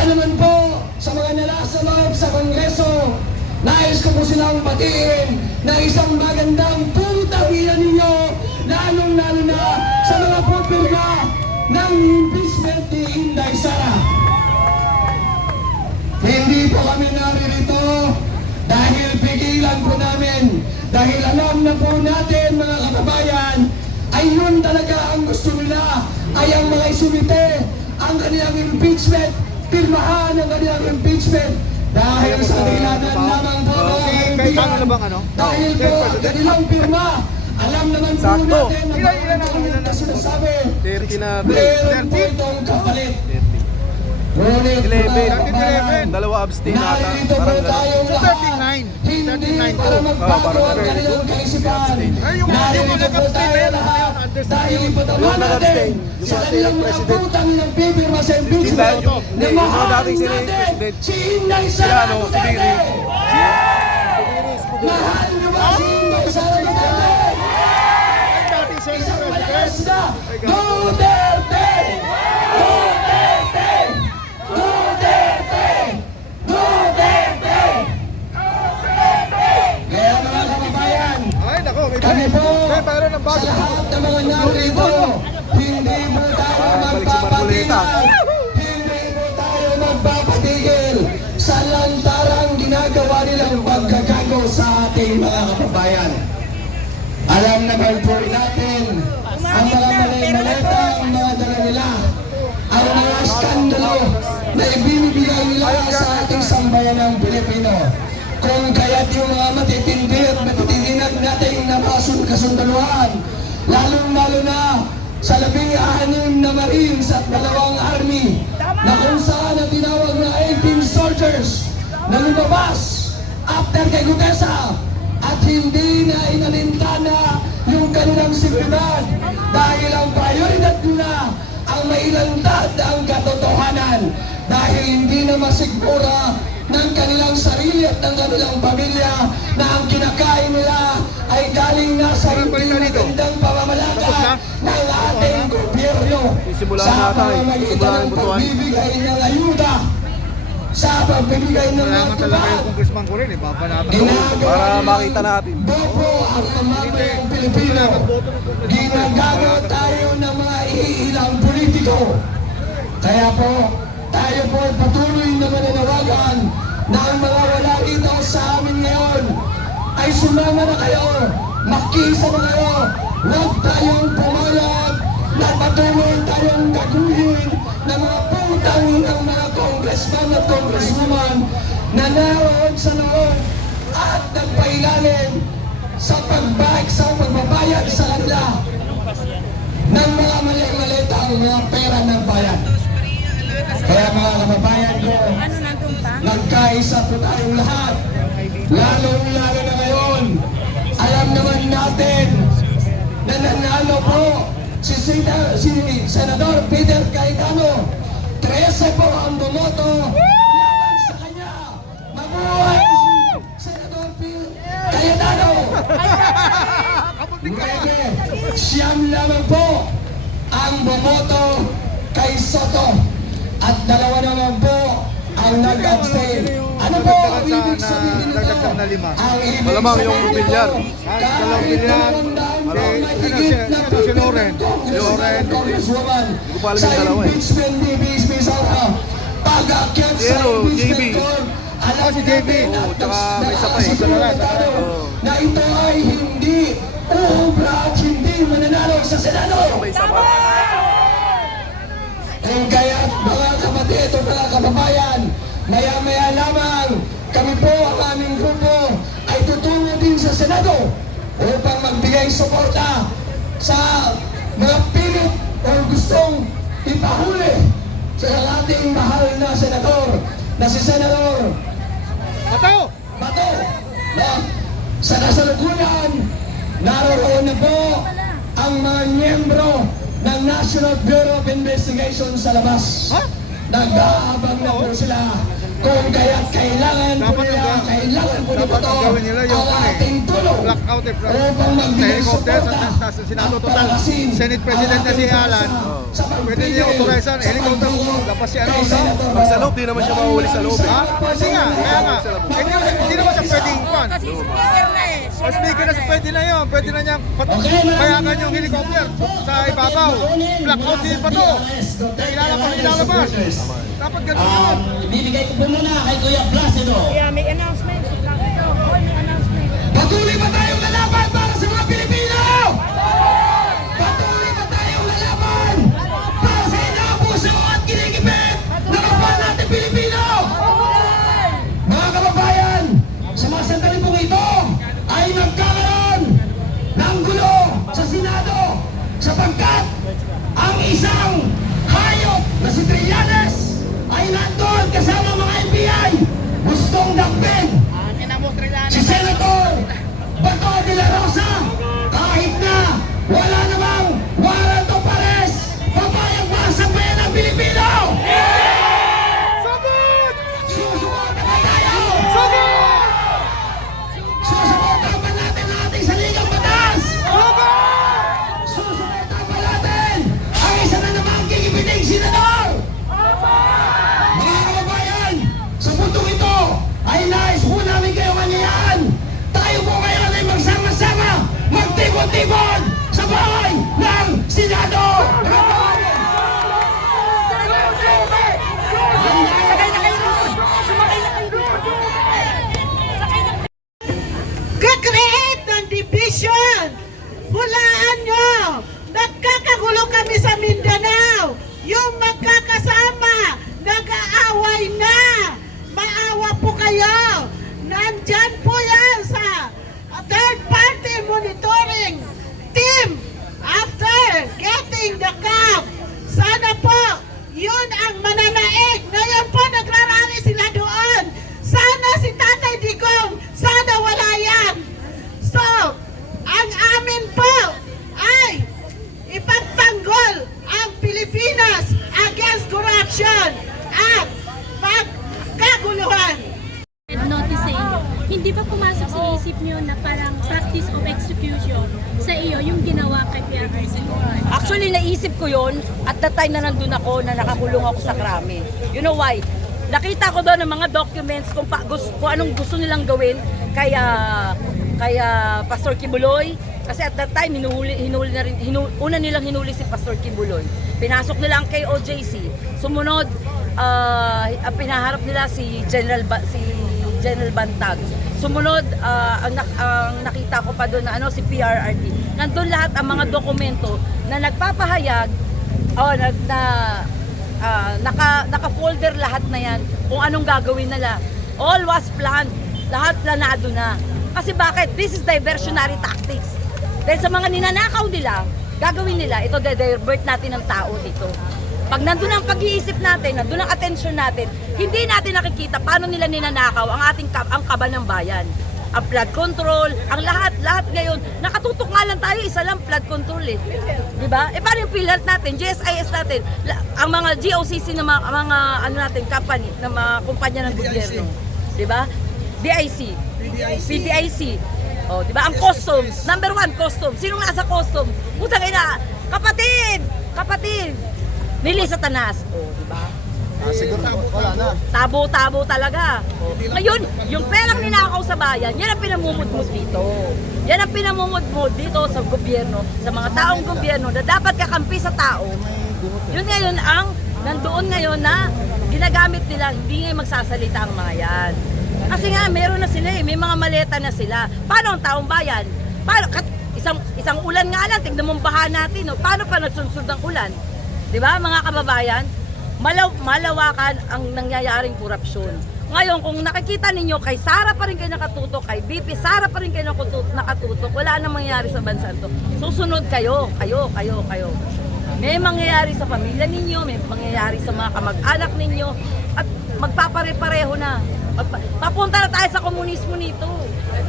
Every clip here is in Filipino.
Para naman po sa mga nalasa loob sa Kongreso, nais ko po silang batiin na isang magandang putang ina ninyo, lalong-lalo na sa mga pupirma ng impeachment ni Inday Sara. Hindi po kami naririto dahil pigilan po namin, dahil alam na po natin mga kababayan, ay yun talaga ang gusto nila, ay ang mga isumite ang kanilang impeachment, pirmahan ang kanilang impeachment dahil sa dahilanan lamang po dahil po kanilang pirma. Alam naman po natin na kanilang sinasabi, meron po itong kapalit. Ngunit dalawa abstain ata. narito po tayong lahat, hindi para magbago ang kanilang kaisipan. Narito po tayo lahat dahil ipatawa natin sa kanilang mga putang ng pipirma sa impeachment na mahal natin si Inday Sara Duterte. Mahal niyo ba si Inday Sara Duterte? Isang malakas na Duterte! Duterte! Duterte! Duterte! Kaya mga kababayan, kami po sa lahat ng mga narito, hindi mo tayo magpapatigil, hindi mo tayo magpapatigil sa lantarang ginagawa nilang pagkagago sa ating mga kababayan. Alam naman po natin ang mga mali-maleta ang mga dala nila, ang mga skandalo na ibinibigay nila sa ating sambayanang Pilipino. Kung kaya't yung mga matitindi at matitiginag natin na kasundaluhan, lalong-lalo na sa 16 na Marines at 2 Army na kung saan ang tinawag na 18 soldiers na lumabas after kay Gutesa at hindi na inalintana yung kanilang seguridad dahil ang prioridad nila ang mailantad ang katotohanan dahil hindi na masigura ng kanilang sarili at ng kanilang pamilya na ang kinakain nila ay galing na sa hindi magandang pamamalakad ng ating gobyerno sa pamamagitan ng pagbibigay ng ayuda, sa pagbibigay ng mga tubag. Para makita natin. Bobo ang mamamayang Pilipino. Ginagawa tayo ng mga iilang politiko. Kaya po, tayo po ay patuloy na mananawagan na ang mga wala dito sa amin ngayon ay sumama na kayo, makisa na kayo, huwag tayong pumayag na patuloy tayong gaguhin ng mga putang ng mga congressman at congresswoman na naroon sa loob at nagpailalim sa pagbabayad sa kanila ng mga mali-malita ang mga pera ng bayan. Kaya mga kababayan ko, nagkaisa po tayong lahat, lalong-lalo na ngayon. Alam naman natin na nanalo po si Senador Peter Cayetano. 13 po ang bumoto laban sa kanya. Mabuhay si Senador Cayetano! Siyam lamang po ang bumoto kay Soto at 2 naman po ang nag-abstain. Ano po ang ibig sabihin nito? Ang ibig Malamang yung sabihin bilyar. kahit mahigit na congresswoman sa impeachment ni BSP Sara, pag-akyat sa impeachment court, alam natin na ito ay hindi uubra at hindi mananalo sa Senado. Kung kaya mga kapatid o mga kababayan, maya-maya lamang kami po ang aming grupo ay tutungo din sa Senado upang magbigay suporta sa mga pilit o gustong ipahuli sa ating mahal na senador na si Senador Bato na sa kasalukuyan naroon na po ang mga miyembro ng National Bureau of Investigation sa labas. Nag-aabang na po sila. Kung kaya kailangan po nila, kailangan po nila dapat ang gawin nila yung ang ating tulong blackout eh, upang sa magbigay helicopter, suporta sa Senado total, Senate President na si Alan, pwede niya authorize helicopter, dapat si ano, no? Pag sa loob, di naman siya mahuli sa loob. Ha? Kasi nga, kaya nga, hindi naman siya pwedeng kwan. Kasi speaker na eh. Mas speaker na pwede na yun, pwede na niya payagan yung helicopter sa ibabaw. Blackout din pa to. Ilalabas. Dapat ganun yun. Bibigay ko po muna kay Kuya Placido. Yeah, may announcement. May announcement. Patuloy ba tayong lalaban para sa mga Pilipino? Patuloy ba tayong lalaban para sa inabuso at kinikipit na kapwa natin Pilipino? Mga kababayan, sa mga sandali pong ito ay nagkakaroon ng gulo sa Senado sapagkat ang isang hayop na si Trillanes ay nandun kasama mga NBI gustong dakpin si Senator Bato de la Rosa kahit na wala namang warrant of arrest. Papayag ba sa bayan ng Pilipino? Sabot! Susuporta ba tayo? Sabot! Susuporta ba natin ang ating saligang batas? Sabot! Susuporta ba natin ang isa na namang kikipiting senador? Mga kababayan, sa puntong ito ay nais po namin kayo kanyayan. Tayo po ngayon ay magsama-sama, magtipon-tipon sa bahay ng Senado. Sakay na kayo doon. Sumakay na kayo doon. Sakay na. Ka-create ng division. Hulaan nyo. Nagkakagulo kami sa Mindanao. Yung magkakasama, nag-aaway na. Maawa po kayo. Nandyan po yan sa third party monitoring team after getting the cup. Sana po, yun ang mananaig. Ngayon po, nagrarally sila doon. Sana si Tatay Digong, sana wala yan. So, ang amin po ay ipagtanggol ang Pilipinas against corruption at pagkaguluhan. Notice sa inyo, hindi ba pumasok sa isip nyo na parang practice of execution sa iyo yung ginawa kay PRRD? Actually, naisip ko yon at that time na nandun ako, na nakakulong ako sa Krami. You know why? Nakita ko doon ng mga documents kung anong gusto nilang gawin kaya Pastor Kibuloy. Kasi at that time, una nilang hinuli si Pastor Kibuloy. Pinasok nila ang KOJC. Sumunod, pinaharap nila si General Bantag. Sumunod, ang nakita ko pa doon na si PRRD. Nandun lahat ang mga dokumento na nagpapahayag, naka-folder lahat na yan kung anong gagawin nila. All was planned. Lahat planado na. Kasi bakit? This is diversionary tactics. Dahil sa mga ninanakaw nila, gagawin nila, ito divert natin ng tao dito. Pag nandun ang pag-iisip natin, nandun ang atensyon natin, hindi natin nakikita paano nila ninanakaw ang kaba ng bayan. Ang flood control, ang lahat ngayon, nakatutok nga lang tayo, isa lang flood control eh. Diba? Paano yung PhilHealth natin, GSIS natin, ang mga GOCC na mga natin, company, na mga kumpanya ng gobyerno. Diba? DIC, PDIC. Oh, diba? Ang customs, number 1, customs. Sino nasa customs? Putang ina, kapatid. Nili Satanas. Oh, diba? Siguro wala na. Tabo-tabo talaga. Ngayon, yung perang ninakaw sa bayan, yan ang pinamumudmud dito. Yan ang pinamumudmud dito sa gobyerno, sa mga taong gobyerno na dapat kakampi sa tao. Yun ngayon ang nandoon ngayon na ginagamit nila, hindi ngayon magsasalita ang mga yan. Kasi nga, meron na sila may mga maleta na sila. Paano ang taong bayan? Paano, isang ulan nga lang, tignan mong baha natin. Paano pa nagsunsod ng ulan? Diba, mga kababayan? Malawakan ang nangyayaring korupsyon. Ngayon, kung nakikita ninyo, kay Sara pa rin kayo nakatutok, kay BP Sara pa rin kayo nakatutok, wala nang mangyayari sa bansa ito. Susunod kayo. May mangyayari sa pamilya ninyo, may mangyayari sa mga kamag-anak ninyo, at magpapare-pareho na. Papunta na tayo sa komunismo nito.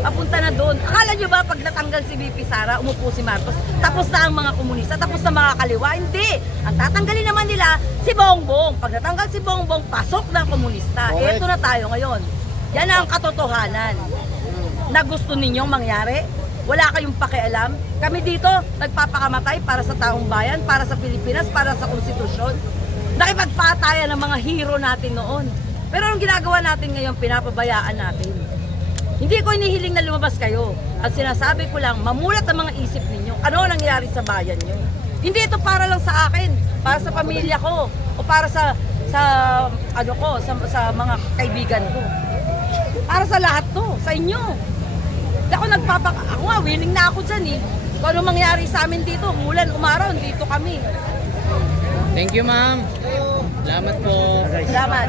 Papunta na doon. Akala nyo ba pag natanggal si VP Sara, umupo si Marcos, tapos na ang mga komunista, tapos na mga kaliwa? Hindi. Ang tatanggalin naman nila, si Bongbong. Pag natanggal si Bongbong, pasok na ang komunista. Correct. Eto na tayo ngayon. Yan ang katotohanan na gusto ninyong mangyari. Wala kayong pakialam. Kami dito, nagpapakamatay para sa taong bayan, para sa Pilipinas, para sa konstitusyon. Nakipagpatayan ng mga hero natin noon. Pero ang ginagawa natin ngayon, pinapabayaan natin. Hindi ko inihiling na lumabas kayo. At sinasabi ko lang, mamulat ang mga isip ninyo. Ano ang nangyari sa bayan nyo? Hindi ito para lang sa akin, para sa pamilya ko, o para sa mga kaibigan ko. Para sa lahat to, sa inyo. Ako nga, willing na ako dyan eh. Kung ano mangyari sa amin dito, umulan, umaraw, dito kami. Thank you, ma'am. Salamat po. Salamat.